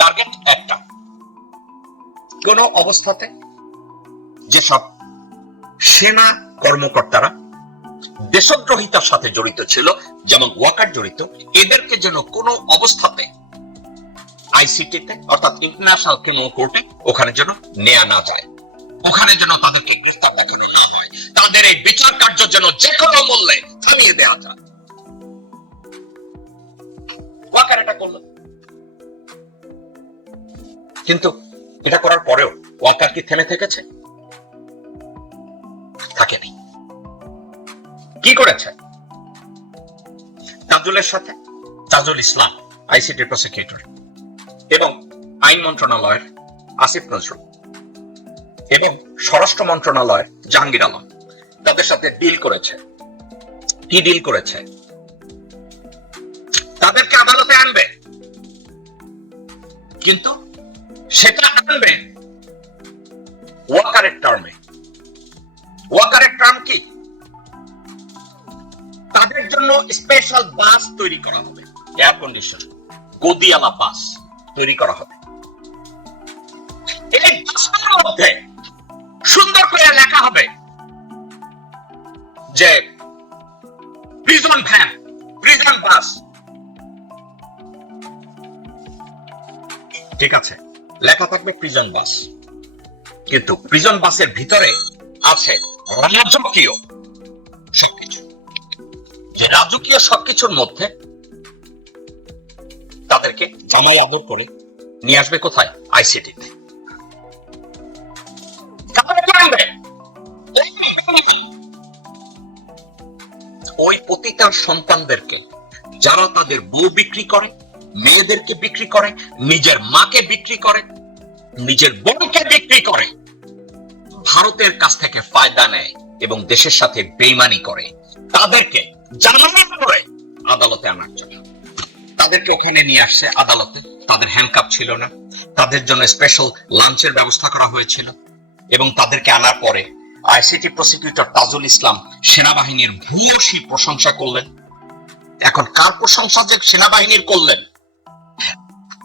Target একটা। কোন অবস্থাতে যেসব সেনা কর্মকর্তারা দেশদ্রোহিতার সাথে জড়িত ছিল, যেমন ওয়াকার জড়িত, এদেরকে যেন কোনো অবস্থাতে আইসিটিতে, অর্থাৎ ইন্টারন্যাশনাল ক্রিমিনাল কোর্টে ওখানে যেন নেওয়া না যায়। ওখানে যেন তাদেরকে গ্রেফতার দেখানো না হয়। তাদের এই বিচার কার্য যেন যে কোনো মূল্যে থামিয়ে দেওয়া যায়। ওয়াকার এটা করল। কিন্তু এটা করার পরেও ওয়াকার কি থেমে থেকেছে? থাকেনি। কি করেছে? তাজুলের সাথে তাজুল ইসলাম আইসিটি প্রসিকিউটর এবং আইন মন্ত্রণালয়ের আসিফ নজরুল, এবং স্বরাষ্ট্র মন্ত্রণালয়ের জাহাঙ্গীর আলম, তাদের সাথে ডিল করেছে। কি ডিল করেছে? তাদেরকে আদালতে আনবে। কিন্তু সেটা আনবে। ওয়াকারের টার্মে। ওয়াকারের টার্ম কি? তাদের জন্য স্পেশাল বাস তৈরি করা হবে। এয়ার কন্ডিশন গদিয়ালা বাস তৈরি করা হবে। এই বাসগুলোর মধ্যে সুন্দর করে লেখা হবে যে প্রিজন ভ্যান প্রিজন বাস ঠিক আছে? লেখা থাকবে প্রিজন বাস কিন্তু প্রিজন বাসের ভিতরে আছে রাজকীয় সবকিছু। যে রাজকীয় সবকিছুর মধ্যে তাদেরকে জামাই আদর করে নিয়ে আসবে কোথায়? আইসিটিতে ওই পতিতার সন্তানদেরকে, যারা তাদের বউ বিক্রি করে, মেয়েদেরকে বিক্রি করে, নিজের মাকে বিক্রি করে নিজের বোনকে বিক্রি করে। ভারতের কাছ থেকে ফায়দা নেয় এবং দেশের সাথে বেইমানি করে। তাদেরকে জানানোর করে আদালতে আনার জন্য। তাদেরকে ওখানে নিয়ে আসছে আদালতে। তাদের হ্যান্ডকাপ ছিল না। তাদের জন্য স্পেশাল লাঞ্চের ব্যবস্থা করা হয়েছিল। এবং তাদেরকে আনার পরে আইসিটি প্রসিকিউটর তাজুল ইসলাম সেনাবাহিনীর ভূয়সী প্রশংসা করলেন। এখন কার প্রশংসা যে সেনাবাহিনীর করলেন?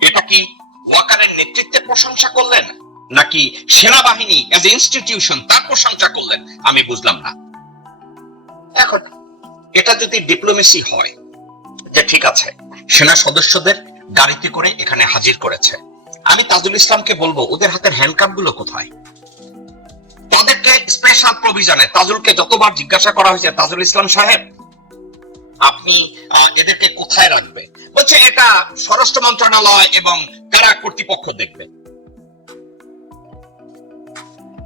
এটা কি ওয়াকারের নেতৃত্বের প্রশংসা করলেন, নাকি সেনাবাহিনী এজ এ ইনস্টিটিউশন তার প্রশংসা করলেন, আমি বুঝলাম না। এখন, এটা যদি ডিপ্লোমেসি হয়, যে ঠিক আছে, সেনা সদস্যদের গাড়িতে করে এখানে হাজির করেছে। আমি তাজুল ইসলামকে বলব, ওদের হাতের হ্যান্ডকাপগুলো কোথায়? তাদেরকে স্পেশাল প্রভিজনে তাজুলকে যতবার জিজ্ঞাসা করা হয়েছে, তাজুল ইসলাম সাহেব আপনি এদেরকে কোথায় রাখবে? বলছে, এটা স্বরাষ্ট্র মন্ত্রণালয় এবং কারা কর্তৃপক্ষ দেখবে।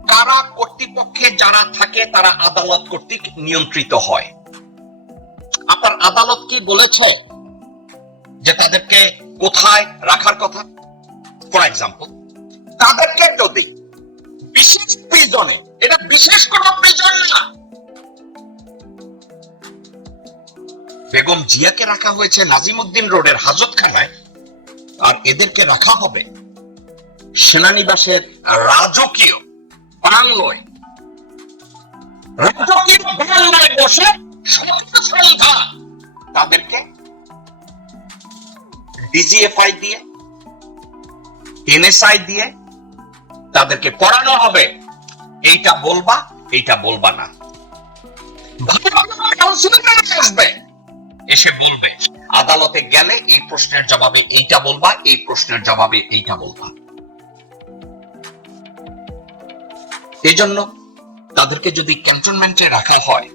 কারা কর্তৃপক্ষে যারা থাকে, তারা আদালত কর্তৃক নিয়ন্ত্রিত হয়। আপনার আদালত কি বলেছে যে তাদেরকে কোথায় রাখার কথা? ফর এক্সাম্পল তাদেরকে যদি বিশেষ প্রিজনে এটা বিশেষ কোন প্রিজন না বেগম জিয়াকে রাখা হয়েছে নাজিমুদ্দিন রোডের হাজতখানায়, আর এদেরকে রাখা হবে সেনানিবাসের রাজকীয় বাংলোয়। তাদেরকে ডিজিএফআই দিয়ে এনএসআই দিয়ে তাদেরকে পড়ানো হবে। এইটা বলবা এইটা বলবা না। আসবে। এসে বলবে। আদালতে গেলে এই প্রশ্নের জবাবে এইটা বলবা, এই প্রশ্নের জবাবে এইটা বলবা। এই জন্য তাদেরকে যদি ক্যান্টনমেন্টে রাখা হয়,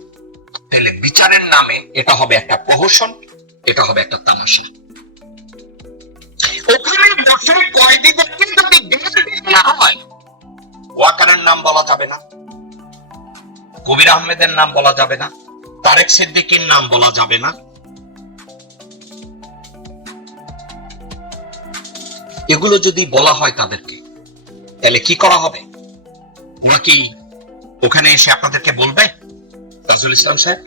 তাহলে বিচারের নামে এটা হবে একটা প্রহসন, এটা হবে একটা তামাশা। ওখানে বসে কয়েদিদেরকে যদি না হয়, ওয়াকারের নাম বলা যাবে না, কবির আহমেদের নাম বলা যাবে না, তারেক সিদ্দিকীর নাম বলা যাবে না এগুলো যদি বলা হয় তাদেরকে, তাহলে কি করা হবে? ওরা কি ওখানে এসে আপনাদেরকে বলবে? তাজুল ইসলাম সাহেব?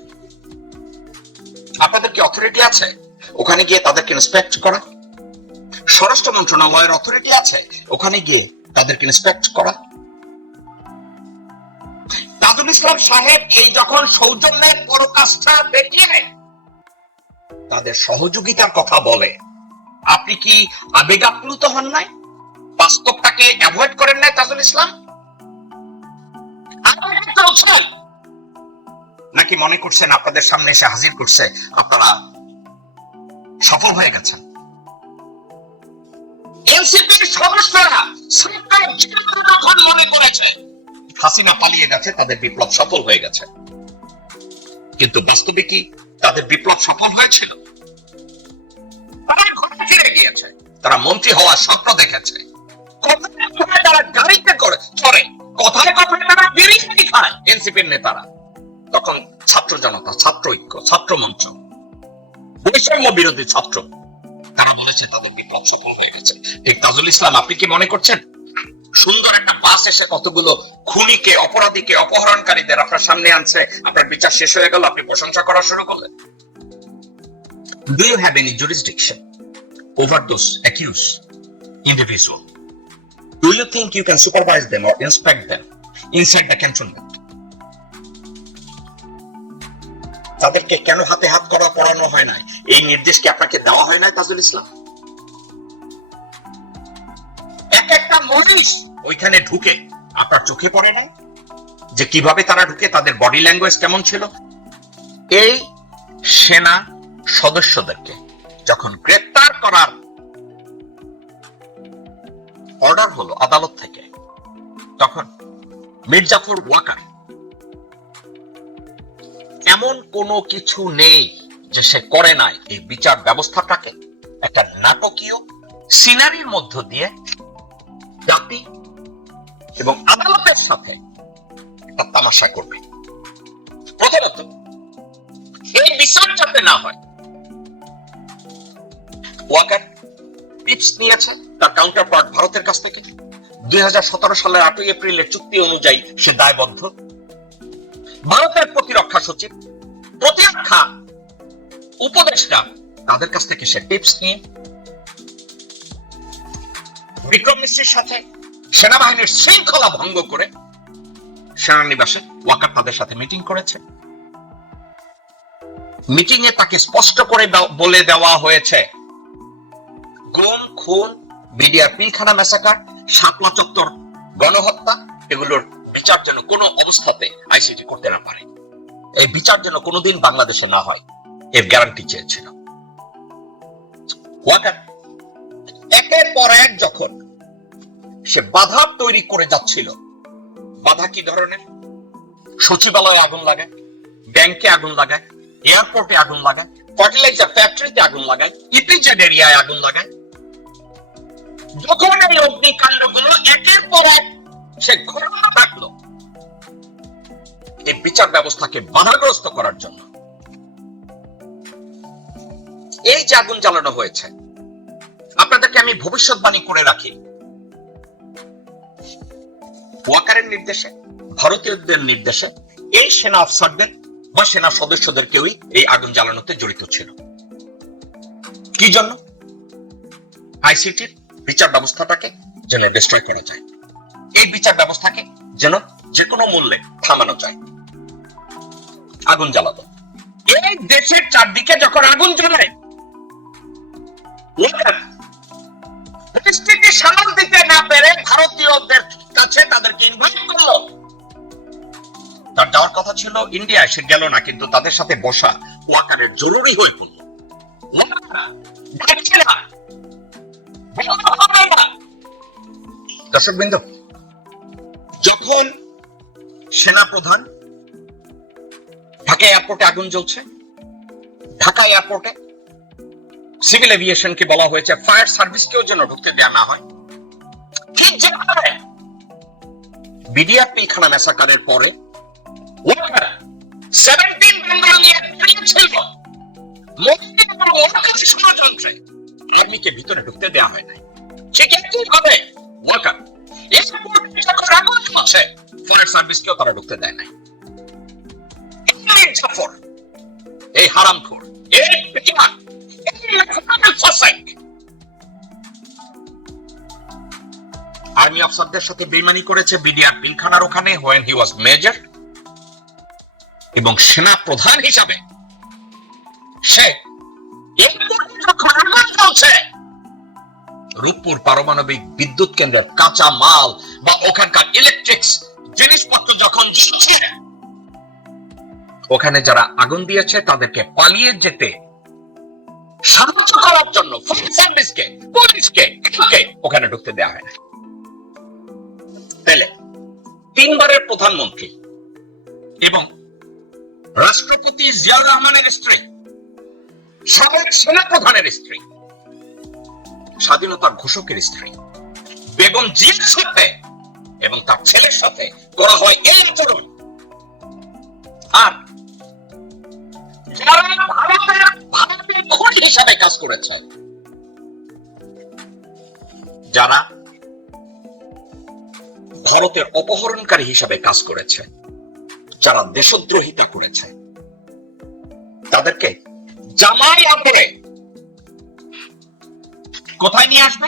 আপনাদের কি অথরিটি আছে? ওখানে গিয়ে তাদেরকে ইন্সপেক্ট করা? স্বরাষ্ট্র মন্ত্রণালয়ের অথরিটি আছে? ওখানে গিয়ে তাদেরকে ইন্সপেক্ট করা? তাজুল ইসলাম সাহেব, এই যখন সৌজন্যের পরকাষ্ঠা দেখিয়ে তাদের সহযোগিতার কথা বলে আপনি কি আবেগ আপ্লুত হন নাই? বাস্তবটাকে অ্যাভয়েড করেন নাই তাজুল ইসলাম? নাকি মনে করছেন আপনাদের সামনে এসে হাজির করছে? আপনারা সফল হয়ে গেছেন। এনসিপির সদস্যরা সরকার মনে করেছে, হাসিনা পালিয়ে গেছে, তাদের বিপ্লব সফল হয়ে গেছে। কিন্তু বাস্তবে কি তাদের বিপ্লব সফল হয়েছিল? তারা মন্ত্রী হওয়ার স্বপ্ন দেখেছে। তারা গাড়িতে করে চড়ে। কথায় কথায় তারা বিরিয়ানি খায় এনসিপির নেতারা। তখন ছাত্র জনতা, ছাত্র ঐক্য, ছাত্র মঞ্চ, বৈষম্য বিরোধী ছাত্র, তারা বলেছে, তাদের বিপ্লব সফল হয়ে গেছে। ঠিক তাজুল ইসলাম, আপনি কি মনে করছেন? সুন্দর একটা পাস এসে কতগুলো খুনিকে, অপরাধীকে, অপহরণকারীদের আপনার সামনে আনছে। আপনার বিচার শেষ হয়ে গেল, আপনি প্রশংসা করা শুরু করলেন। Do you have any jurisdiction? Over those accused individual? Do you think you can supervise them or inspect them inside the cantonment? তাদেরকে কেন হাতে হাত করা পড়ানো হয় নাই এই নির্দেশ কি আপনাকে দেওয়া হয় নাই তাজুল ইসলাম এক একটা মহিষ ওইখানে ঢুকে আপনার চোখে পড়ে নাই যে কীভাবে তারা ঢুকে, তাদের বডি ল্যাঙ্গুয়েজ কেমন ছিল এই সেনা সদস্যদেরকে যখন গ্রেপ্তার করার অর্ডার হলো আদালত থেকে, তখন মির্জাফর ওয়াকার। এমন কোনো কিছু নেই যে সে করে নাই। এই বিচার ব্যবস্থাটাকে একটা নাটকীয় সিনারির মধ্য দিয়ে জাতি এবং আদালতের সাথে তামাশা করবে। প্রথমত, এই বিচার যাতে না হয় ওয়াকার টিপস নিয়েছে তার কাউন্টার ভারতের কাছ থেকে। দুই সালের আটই চুক্তি অনুযায়ী সে দায়বদ্ধ। ভারতের প্রতিরক্ষা সচিব, প্রতিরক্ষা উপদেষ্টা তাদের কাছ থেকে সে টিপস নিয়ে বিক্রম মিশ্রের সাথে সেনাবাহিনীর শৃঙ্খলা ভঙ্গ করে সেনানিবাসে ওয়াকার তাদের সাথে মিটিং করেছে। মিটিং এ তাকে স্পষ্ট করে বলে দেওয়া হয়েছে গুম, খুন মিডিয়ার পিলখানা ম্যাসাকার শাপলা চত্বর, গণহত্যা, এগুলোর বিচার যেন কোনো অবস্থাতে আইসিটি করতে না পারে। এই বিচার যেন কোনোদিন বাংলাদেশে না হয়, এর গ্যারান্টি চেয়েছিল। একের পর এক যখন সে বাধা তৈরি করে যাচ্ছিল, বাধা কি ধরনের? সচিবালয়ে আগুন লাগায় ব্যাংকে আগুন লাগায়, এয়ারপোর্টে আগুন লাগায় ফার্টিলাইজার ফ্যাক্টরিতে আগুন লাগায়, ইপিজেড এরিয়ায় আগুন লাগায় যখন এই অগ্নিকাণ্ডগুলো একের পর এক সে ঘটনা থাকল এই বিচার ব্যবস্থাকে বাধাগ্রস্ত করার জন্য। এই যে আগুন জ্বালানো হয়েছে, আপনাদেরকে আমি ভবিষ্যৎবাণী করে রাখি। ওয়াকারের নির্দেশে, ভারতীয়দের নির্দেশে এই সেনা অফিসারদের বা সেনা সদস্যদের কেউই এই আগুন জ্বালানোতে জড়িত ছিল। কি জন্য? আইসিটির বিচার ব্যবস্থাটাকে যেন ডিস্ট্রয় করা যায়। এই বিচার ব্যবস্থাকে যেন যে কোনো মূল্যে থামানো যায়। আগুন জ্বালাতো এই দেশের চারদিকে যখন আগুন জ্বলে ওয়াকার পরিস্থিতি সামাল দিতে না পেরে ভারতীয়দের কাছে তাদেরকে ইনভাইট করল। তার যাওয়ার কথা ছিল ইন্ডিয়া সে গেল না, কিন্তু তাদের সাথে বসা ওয়াকারের জরুরি হয়ে পড়ল দর্শক বৃন্দ যখন সেনা প্রধান ঢাকা এয়ারপোর্টে আগুন জ্বলছে, ঢাকা এয়ারপোর্টে সিভিল এভিয়েশনকে বলা হয়েছে, ফায়ার সার্ভিসকেও যেন ঢুকতে দেওয়া না হয়, ঠিক যেভাবে বিডিআর পিলখানা ম্যাসাকারের পরে আর্মিকে ভিতরে ঢুকতে দেওয়া হয় নাই। ঠিক একই ভাবে এই এই আর্মি অফিসারদের সাথে বেইমানি করেছে বিডিআর পিলখানার ওখানে হোয়েন হি ওয়াজ মেজর এবং সেনা প্রধান হিসাবে সে চলছে রূপপুর পারমাণবিক বিদ্যুৎ কেন্দ্রের কাঁচা মাল বা ওখানকার ইলেকট্রিক্স জিনিসপত্র যখন ওখানে যারা আগুন দিয়েছে তাদেরকে পালিয়ে যেতে সাহায্য করার জন্য পুলিশকে ওখানে ঢুকতে দেওয়া হয়। না পেলে তিনবারের প্রধানমন্ত্রী এবং রাষ্ট্রপতি জিয়া রহমানের স্ত্রী সাবেক সেনা প্রধানের স্ত্রী স্বাধীনতার ঘোষকের স্ত্রী বেগম জিয়ার সাথে এবং তার ছেলের সাথে করা হয় এই আচরণ। আর ভারতের হিসাবে কাজ করেছে, যারা ভারতের অপহরণকারী হিসাবে কাজ করেছে, যারা দেশদ্রোহিতা করেছে, তাদেরকে জামাই আদরে কোথায় নিয়ে আসবে?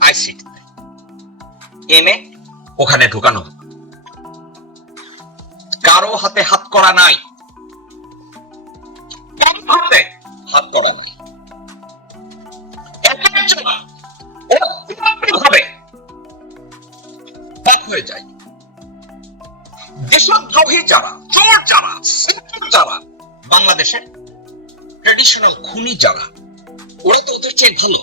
আইসিটি এনে ওখানে ঢুকানো। কারও হাতে হাত করা নাই। হাতে হাত করা নাই। হয়ে যায়। দেশদ্রোহী যারা চোর যারা যারা বাংলাদেশের ট্রেডিশনাল খুনি যারা ওরা তো ওদের চেয়ে ভালো।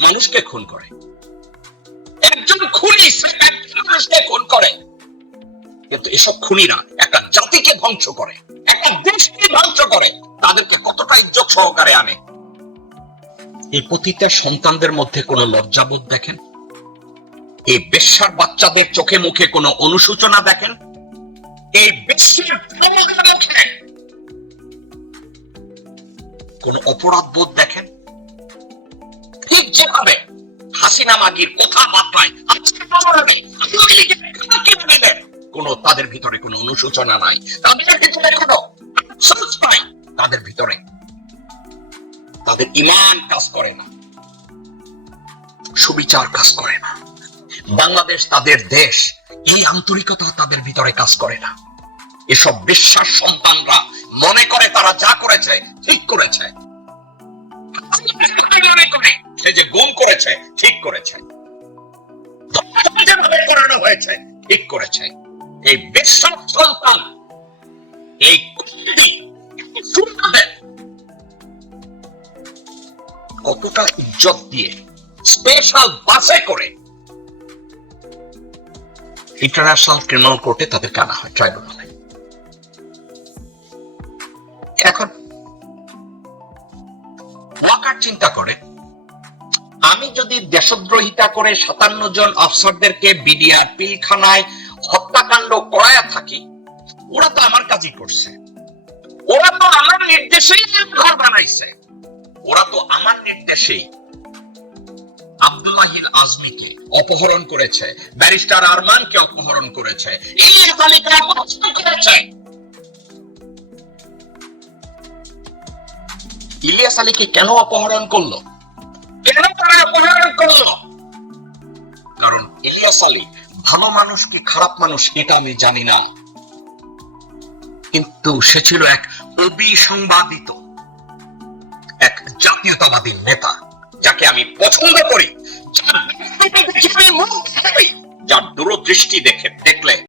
মানুষকে খুন করে। একজন খুনি মানুষকে খুন করে। কিন্তু এসব খুনিরা একটা জাতিকে ধ্বংস করে, একটা দেশকে ধ্বংস করে। তাদেরকে কতটা ইজ্জত সহকারে আনে? এই পতিতা সন্তানদের মধ্যে কোনো লজ্জাবোধ দেখেন? এই বেশ্যার বাচ্চাদের চোখে মুখে কোনো অনুশোচনা দেখেন? এই বেশ্যার মুখে কোন অপরাধ বোধ দেখেন? ঠিক যেভাবে হাসিনা মাগির কথা দিলেন কোন তাদের ভিতরে কোনো অনুশোচনা নাই। তাদের ভিতরে কোনো নাই। তাদের ভিতরে তাদের ইমান কাজ করে না। সুবিচার কাজ করে না। বাংলাদেশ তাদের দেশ, এই আন্তরিকতা তাদের ভিতরে কাজ করে না। এসব বিশ্বাস সন্তানরা মনে করে তারা যা করেছে, ঠিক করেছে। মনে করে সে যে গুম করেছে, ঠিক করেছে। যেভাবে করানো হয়েছে, ঠিক করেছে। এই বিশ্বাস সন্তান, এই কতটা ইজ্জত দিয়ে স্পেশাল বাসে করে ইন্টারন্যাশনাল ক্রিমিনাল কোর্টে তাদেরকে আনা হয় ট্রাইব্যুনালে চিন্তা করে, আমি যদি দেশদ্রোহিতা করে সাতান্ন জন অফিসারদেরকে বিডিআর পিলখানায় হত্যাকাণ্ড করায়া থাকি, ওরা তো আমার কাজই করছে। ওরা তো আমার নির্দেশেই ঘর বানাইছে। ওরা তো আমার নির্দেশেই আব্দুল্লাহিল আজমিকে অপহরণ করেছে, ব্যারিস্টার আরমানকে অপহরণ করেছে, এই অপহরণ করেছে। ইলিয়াস আলীকে কেন অপহরণ করল? কেন তারা অপহরণ করল? কারণ ইলিয়াস আলী ভালো মানুষ কি খারাপ মানুষ এটা আমি জানি না। কিন্তু সে ছিল এক অবিসংবাদিত এক জাতীয়তাবাদী নেতা যাকে আমি পছন্দ করি। যার দূরদৃষ্টি দেখে